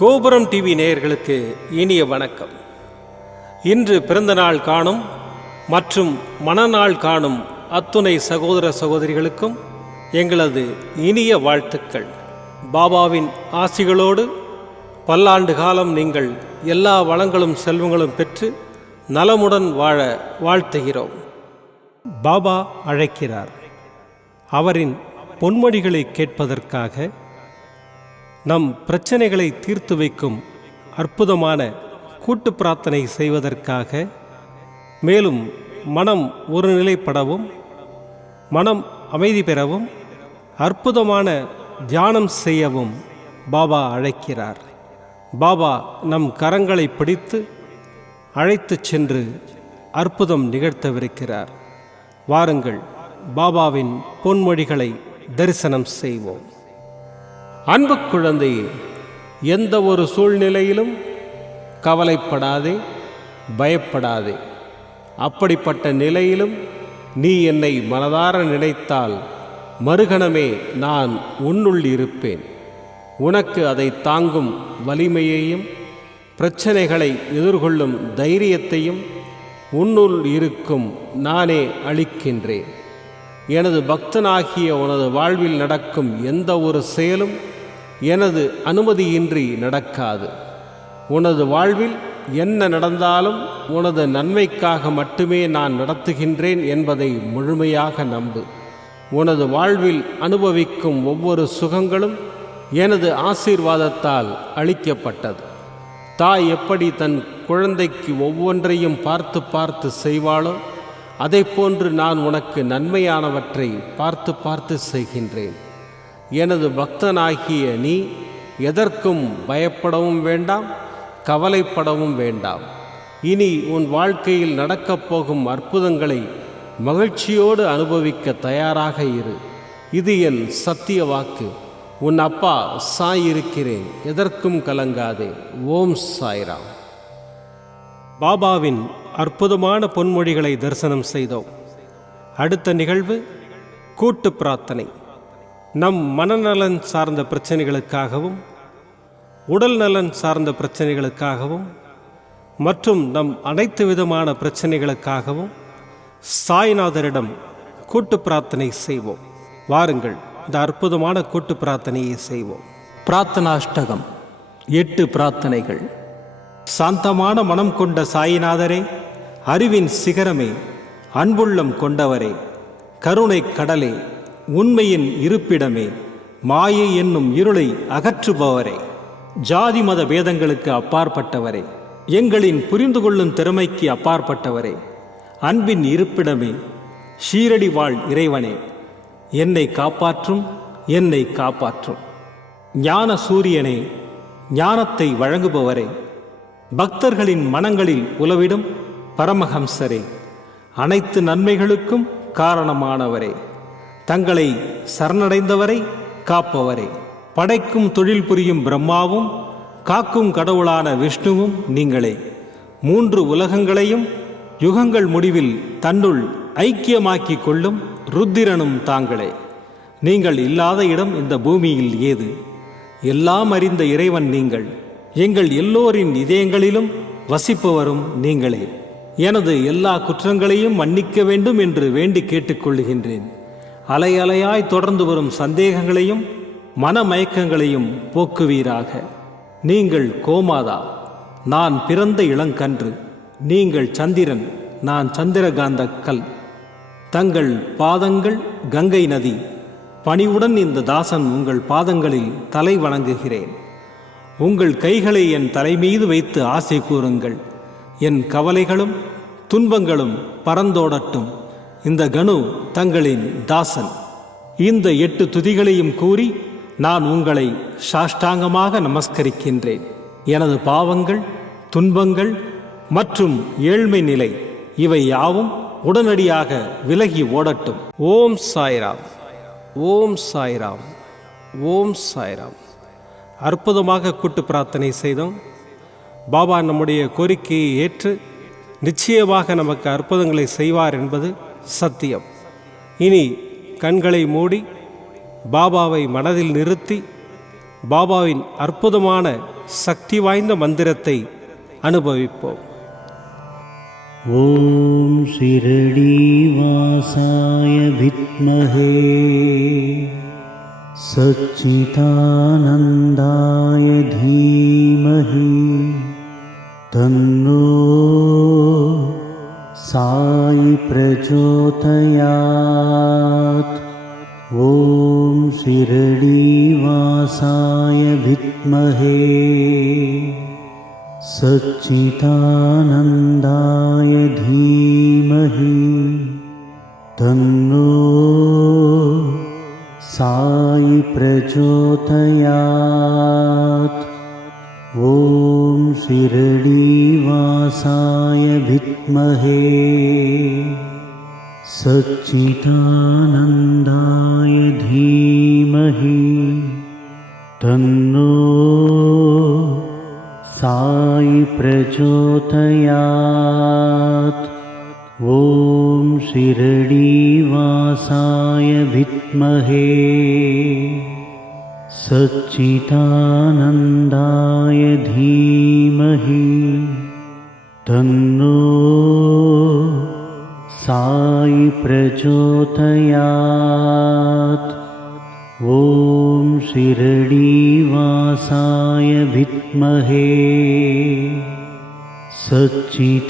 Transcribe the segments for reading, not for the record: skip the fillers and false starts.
கோபுரம் டிவி நேயர்களுக்கு இனிய வணக்கம். இன்று பிறந்தநாள் காணும் மற்றும் மணநாள் காணும் அத்துணை சகோதர சகோதரிகளுக்கும் எங்களது இனிய வாழ்த்துக்கள். பாபாவின் ஆசிகளோடு பல்லாண்டு காலம் நீங்கள் எல்லா வளங்களும் செல்வங்களும் பெற்று நலமுடன் வாழ வாழ்த்துகிறோம். பாபா அழைக்கிறார். அவரின் பொன்மொழிகளை கேட்பதற்காக, நம் பிரச்சனைகளை தீர்த்து வைக்கும் அற்புதமான கூட்டு பிரார்த்தனை செய்வதற்காக, மேலும் மனம் ஒருநிலைப்படவும் மனம் அமைதி பெறவும் அற்புதமான தியானம் செய்யவும் பாபா அழைக்கிறார். பாபா நம் கரங்களை பிடித்து அழைத்து சென்று அற்புதம் நிகழ்த்தவிருக்கிறார். வாருங்கள், பாபாவின் பொன்மொழிகளை தரிசனம் செய்வோம். அன்பு குழந்தையே, எந்த ஒரு சூழ்நிலையிலும் கவலைப்படாதே, பயப்படாதே. அப்படிப்பட்ட நிலையிலும் நீ என்னை மனதார நினைத்தால் மறுகணமே நான் உன்னுள் இருப்பேன். உனக்கு அதை தாங்கும் வலிமையையும் பிரச்சனைகளை எதிர்கொள்ளும் தைரியத்தையும் உன்னுள் இருக்கும் நானே அளிக்கின்றேன். எனது பக்தனாகிய உனது வாழ்வில் நடக்கும் எந்த ஒரு செயலும் எனது அனுமதியின்றி நடக்காது. உனது வாழ்வில் என்ன நடந்தாலும் உனது நன்மைக்காக மட்டுமே நான் நடத்துகின்றேன் என்பதை முழுமையாக நம்பு. உனது வாழ்வில் அனுபவிக்கும் ஒவ்வொரு சுகங்களும் எனது ஆசீர்வாதத்தால் அளிக்கப்பட்டது. தாய் எப்படி தன் குழந்தைக்கு ஒவ்வொன்றையும் பார்த்து பார்த்து செய்வாளோ, அதை போன்று நான் உனக்கு நன்மையானவற்றை பார்த்து பார்த்து செய்கின்றேன். எனது பக்தனாகிய நீ எதற்கும் பயப்படவும் வேண்டாம், கவலைப்படவும் வேண்டாம். இனி உன் வாழ்க்கையில் நடக்கப் போகும் அற்புதங்களை மகிழ்ச்சியோடு அனுபவிக்க தயாராக இரு. இது என் சத்திய வாக்கு. உன் அப்பா சாய் இருக்கிறேன், எதற்கும் கலங்காதே. ஓம் சாய்ராம். பாபாவின் அற்புதமான பொன்மொழிகளை தரிசனம் செய்தோம். அடுத்த நிகழ்வு கூட்டு பிரார்த்தனை. நம் மனநலன் சார்ந்த பிரச்சனைகளுக்காகவும், உடல் நலன் சார்ந்த பிரச்சனைகளுக்காகவும் மற்றும் நம் அனைத்து விதமான பிரச்சனைகளுக்காகவும் சாய்நாதரிடம் கூட்டு பிரார்த்தனை செய்வோம். வாருங்கள், இந்த அற்புதமான கூட்டு பிரார்த்தனையை செய்வோம். பிரார்த்தனாஷ்டகம். 8 பிரார்த்தனைகள். சாந்தமான மனம் கொண்ட சாயிநாதரே, அறிவின் சிகரமே, அன்புள்ளம் கொண்டவரே, கருணை கடலே, உண்மையின் இருப்பிடமே, மாயை என்னும் இருளை அகற்றுபவரே, ஜாதி மத பேதங்களுக்கு அப்பாற்பட்டவரே, எங்களின் புரிந்து கொள்ளும் திறமைக்கு அப்பாற்பட்டவரே, அன்பின் இருப்பிடமே, ஷீரடி வாழ் இறைவனே, என்னை காப்பாற்றும், என்னை காப்பாற்றும். ஞான சூரியனே, ஞானத்தை வழங்குபவரே, பக்தர்களின் மனங்களில் உலவிடும் பரமஹம்சரே, அனைத்து நன்மைகளுக்கும் காரணமானவரே, தங்களை சரணடைந்தவரை காப்பவரே, படைக்கும் தொழில் புரியும் பிரம்மாவும் காக்கும் கடவுளான விஷ்ணுவும் நீங்களே. 3 உலகங்களையும் யுகங்கள் முடிவில் தன்னுள் ஐக்கியமாக்கிக் கொள்ளும் ருத்திரனும் தாங்களே. நீங்கள் இல்லாத இடம் இந்த பூமியில் ஏது? எல்லாம் அறிந்த இறைவன் நீங்கள். எங்கள் எல்லோரின் இதயங்களிலும் வசிப்பவரும் நீங்களே. எனது எல்லா குற்றங்களையும் மன்னிக்க வேண்டும் என்று வேண்டி கேட்டுக்கொள்கின்றேன். அலை அலையாய் தொடர்ந்து வரும் சந்தேகங்களையும் மனமயக்கங்களையும் போக்குவீராக. நீங்கள் கோமாதா, நான் பிறந்த இளங்கன்று. நீங்கள் சந்திரன், நான் சந்திரகாந்த கல். தங்கள் பாதங்கள் கங்கை நதி. பணிவுடன் இந்த தாசன் உங்கள் பாதங்களில் தலை வணங்குகிறேன். உங்கள் கைகளை என் தலைமீது வைத்து ஆசை கூறுங்கள். என் கவலைகளும் துன்பங்களும் பறந்தோடட்டும். இந்த கணு தங்களின் தாசன். இந்த 8 துதிகளையும் கூறி நான் உங்களை சாஷ்டாங்கமாக நமஸ்கரிக்கின்றேன். எனது பாவங்கள், துன்பங்கள் மற்றும் ஏழ்மை நிலை இவை யாவும் உடனடியாக விலகி ஓடட்டும். ஓம் சாய்ராம், ஓம் சாய்ராம், ஓம் சாய்ராம். அற்புதமாக கூட்டு பிரார்த்தனை செய்தோம். பாபா நம்முடைய கோரிக்கையை ஏற்று நிச்சயமாக நமக்கு அற்புதங்களை செய்வார் என்பது சத்தியம். இனி கண்களை மூடி பாபாவை மனதில் நிறுத்தி பாபாவின் அற்புதமான சக்தி வாய்ந்த மந்திரத்தை அனுபவிப்போம். ஓம் ஷிரடிவாசாய வித்மஹே சச்சிதானந்தாய தீமஹி தன்னோ சாயி பிரச்சோதயாத். ஓம் ஷிரடிவாசாய வித்மஹே சச்சிதானந்தாய தீமஹி தன்னோ சாயி பிரச்சோதயாத். ஓம் ஷிரடிவாசாய வித்மஹே சச்சிதானந்தாய தீமஹி தன்னோ சாயி பிரச்சோதயாத். ஓம் ஷிரடிவாசாய வித்மஹே சச்சிதானந்தாய தீமஹி தன்னோ சாயி பிரச்சோதயாத். ஓம் ஷிரடிவாசாய வித்மஹே சச்சிதானந்தாய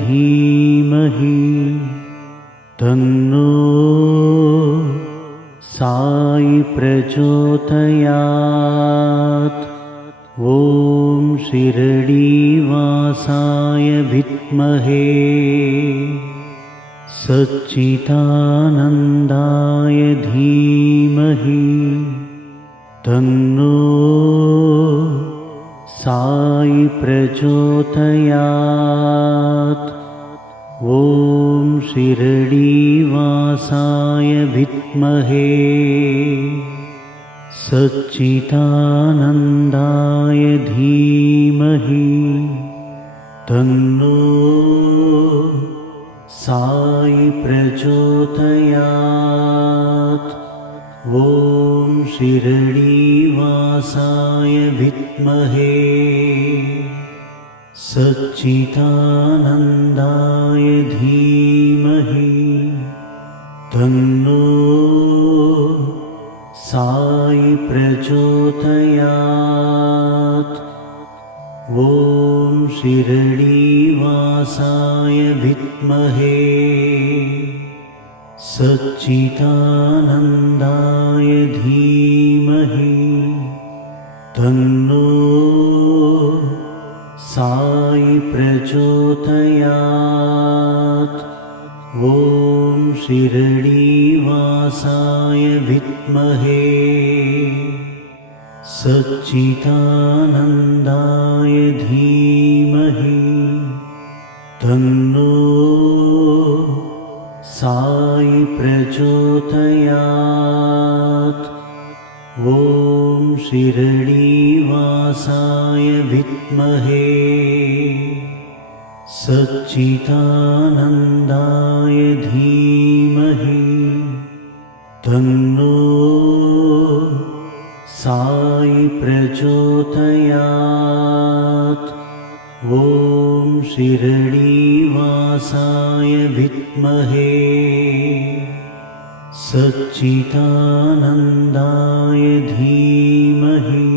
தீமஹி தன்னோ சாயி பிரச்சோதயாத். ஓம் ஷிரடிவாசாய வித்மஹே சச்சிதானந்தாய தீமஹி தன்னோ சாயி பிரச்சோதயாத். ஓம் ஷிரடிவாசாய வித்மஹே சச்சிதானந்தாய தீமஹி தன்னோ சாயி பிரச்சோதயாத். ஓம் ஷிரடிவாசாய வித்மஹே சச்சிதானந்தாய தீமஹி தன்னோ சாயி பிரச்சோதயாத். ஓம் ஷிரடிவாசாய வித்மஹே சச்சிதானந்தாய தீமஹி தன்னோ சாயி பிரச்சோதயாத். ஓம் ஷிரடிவாசாய வித்மஹே சச்சிதானந்தாய தீமஹி தன்னோ சாயி பிரச்சோதயாத். ஓம் ஷிரடிவாசாய வித்மஹே சச்சிதானந்தாய தீமஹி தன்னோ சாயி பிரச்சோதயாத். ஓம் ஷிரடிவாசாய வித்மஹே சச்சிதானந்தாய தீமஹி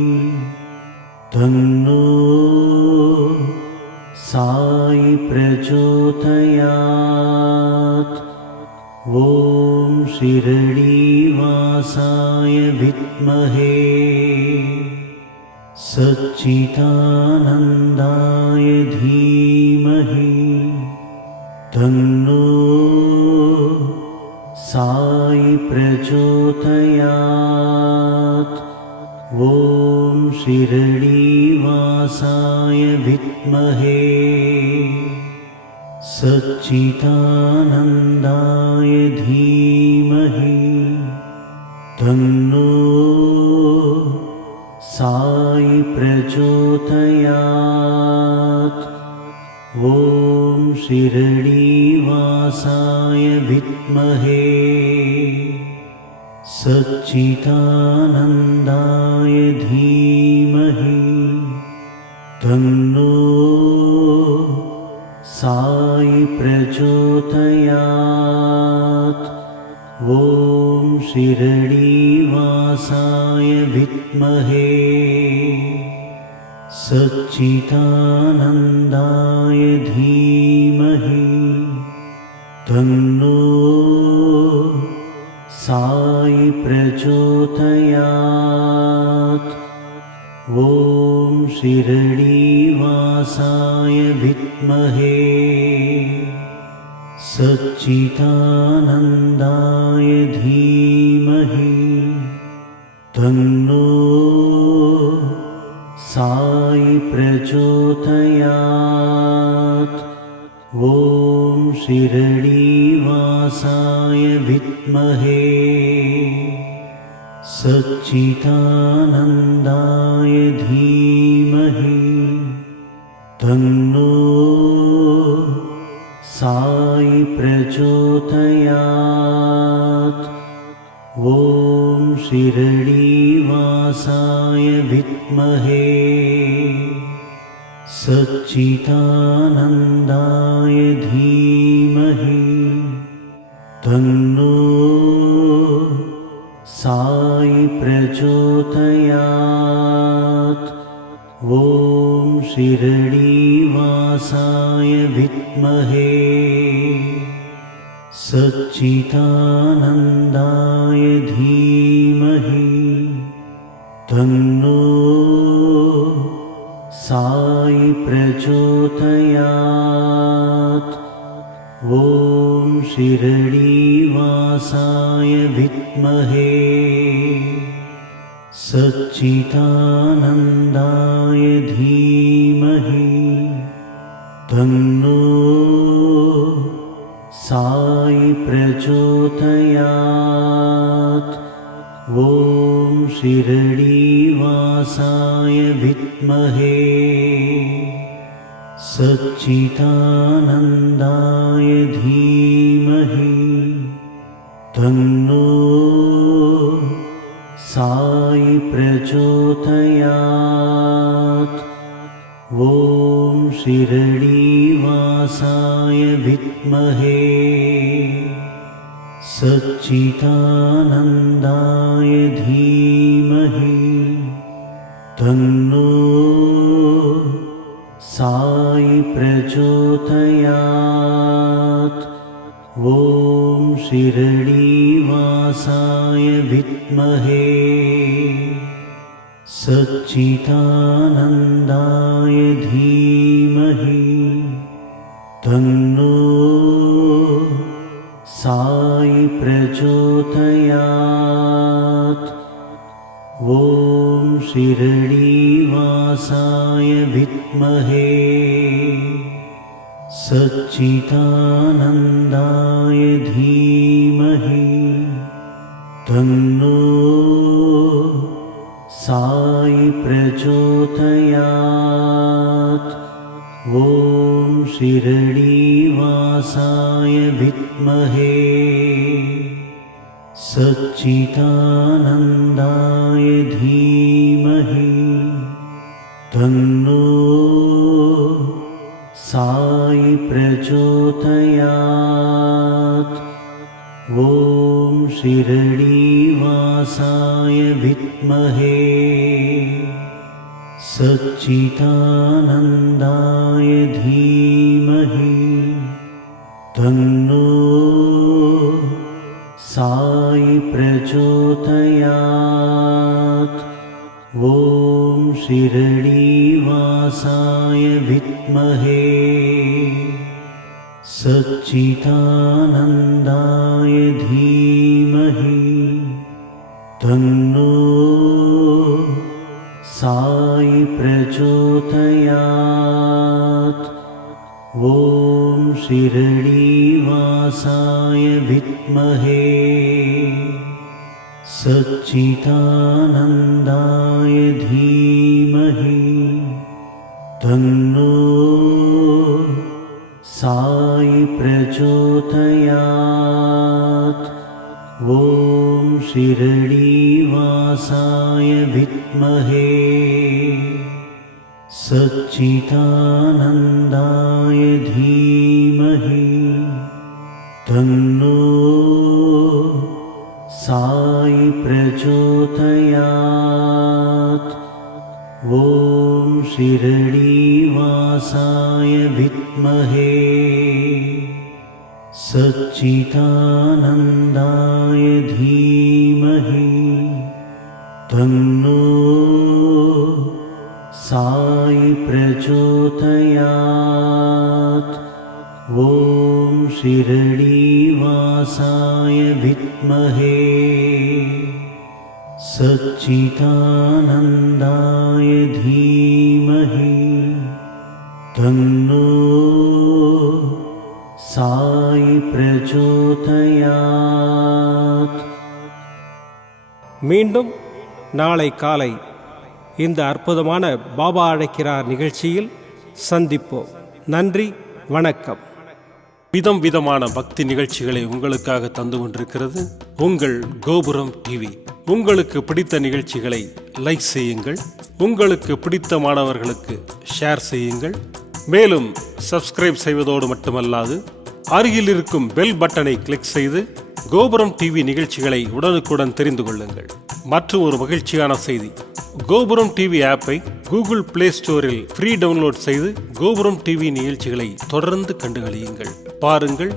தன்னோ சாயி பிரச்சோதயாத். ஓம் ஷிரடிவாசாய வித்மஹே சச்சிதானந்தாய தீமஹி தன்னோ சாயி பிரச்சோதயாத். ஓம் ஷிரடிவாசாய வித்மஹே சச்சிதானந்தாய தீமஹி தன்னோ சாயி பிரச்சோதயாத். ஓம் ஷிரடிவாசாய வித்மஹே सच्चिदानन्दाय धीमहि तन्नो साई प्रचोदयात्। ॐ शिरडीवासाय विद्महे सच्चिदानन्दाय धीमहि तन्नो साई प्रचोदयात्। ॐ शिरडीवासाय विद्महे सच्चिदानन्दाय धीमहि तन्नो साई प्रचोदयात्। ॐ शिरडीवासाय विद्महे सच्चिदानन्दाय धीमहि तन्नो साई प्रचोदयात्। ॐ शिरडीवासाय विद्महे सच्चिदानन्दाय धीमहि तन्नो साई प्रचोदयात्। ॐ शिरडीवासाय विद्महे सच्चिदानन्दाय धीमहि तन्नो साई प्रचोदयात्। ॐ शिरडीवासाय विद्महे सच्चिदानन्दाय धीमहि तन्नो साई प्रचोदयात्। ॐ शिरडीवासाय विद्महे सच्चिदानन्दाय धीमहि तन्नो साई प्रचोदयात्। ॐ शिरडीवासाय विद्महे सच्चिदानन्दाय धीमहि तन्नो साई प्रचोदयात्। ॐ शिरडीवासाय विद्महे सच्चिदानन्दाय धीमहि तन्नो साई प्रचोदयात्। ॐ शिरडीवासाय विद्महे सच्चिदानन्दाय धीमहि तन्नो साई प्रचोदयात्। ॐ शिरडीवासाय विद्महे सच्चिदानन्दाय धीमहि तन्नो साई प्रचोदयात्। ॐ शिरडीवासाय विद्महे सच्चिदानन्दाय धीमहि तन्नो साई प्रचोदयात्। ॐ शिरडीवासाय विद्महे सच्चिदानन्दाय धीमहि तन्नो साई प्रचोदयात्। ॐ शिरडीवासाय विद्महे सच्चिदानन्दाय धीमहि तन्नो साई प्रचोदयात्। ॐ शिरडीवासाय विद्महे सच्चिदानन्दाय धीमहि तन्नो साई प्रचोदयात्। ॐ शिरडीवासाय विद्महे सच्चिदानन्दाय धीमहि तन्नो साई प्रचोदयात्। ॐ शिरडीवासाय विद्महे सच्चिदानन्दाय धीमहि तन्नो साई प्रचोदयात्। மீண்டும் நாளை காலை இந்த அற்புதமான பாபா அழைக்கிறார் நிகழ்ச்சியில் சந்திப்போம். நன்றி, வணக்கம். விதம் விதமான பக்தி நிகழ்ச்சிகளை உங்களுக்காக தந்து கொண்டிருக்கிறது உங்கள் கோபுரம் டிவி. உங்களுக்கு பிடித்த நிகழ்ச்சிகளை லைக் செய்யுங்கள், உங்களுக்கு பிடித்த மாணவர்களுக்கு ஷேர் செய்யுங்கள். மேலும் சப்ஸ்கிரைப் செய்வதோடு மட்டுமல்லாது அருகில் இருக்கும் பெல் பட்டனை கிளிக் செய்து கோபுரம் டிவி நிகழ்ச்சிகளை உடனுக்குடன் தெரிந்து கொள்ளுங்கள். மற்றும் ஒரு மகிழ்ச்சியான செய்தி, கோபுரம் டிவி ஆப்பை கூகுள் பிளே ஸ்டோரில் ஃப்ரீ டவுன்லோட் செய்து கோபுரம் டிவி நிகழ்ச்சிகளை தொடர்ந்து கண்டுகளியுங்கள், பாருங்கள்,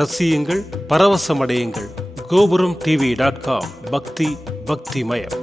ரசியுங்கள், பரவசமடையுங்கள். gopuramtv.com பக்தி பக்திமயம்.